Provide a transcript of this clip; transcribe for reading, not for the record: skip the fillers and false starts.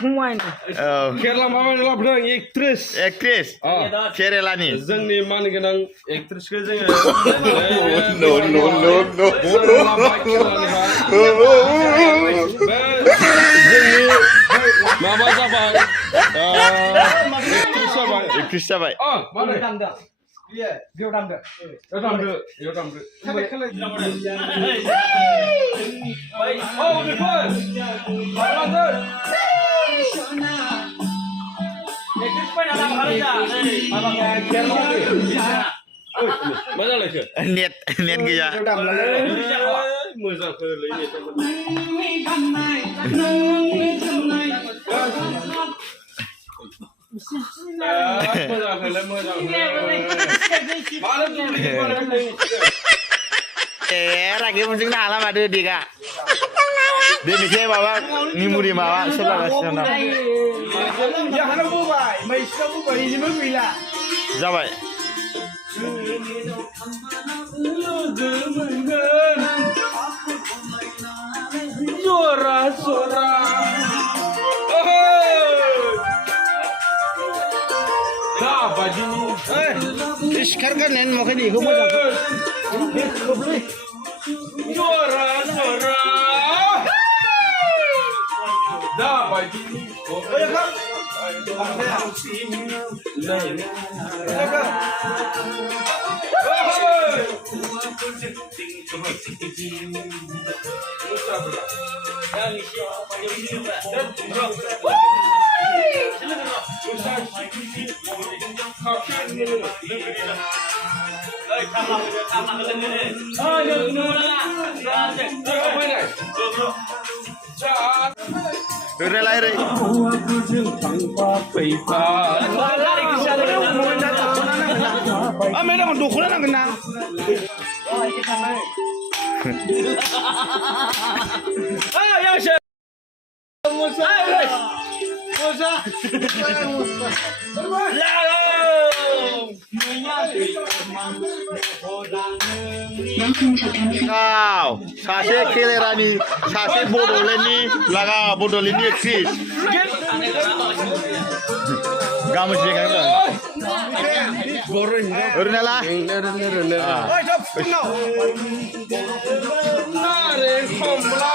फंबाय केरला माबायदि लाबोदों एक्ट्रेस केरेलानि जोंनि मानगोनां एक्ट्रेसखौ जोङो जोंनि माबा जाबाय एक्ट्रेस जाबाय नेट गैया रागे मोनजोंनो हाला माथो दिगा दिनैसो माबा मेम'रि माबा सोलागासिनो जाबाय जरा जरा सिखारगोन नुवाखै बेखौ मोजां जरा जरा दा बायदिनि Relay मैडम दख'ना नांगोन ना सासे केरेलानि सासे बड'लेण्डनि लागा बड'लेण्डनि एक्ट्रेस गाबोन जिरायगोन ओरैनोला नारें खमला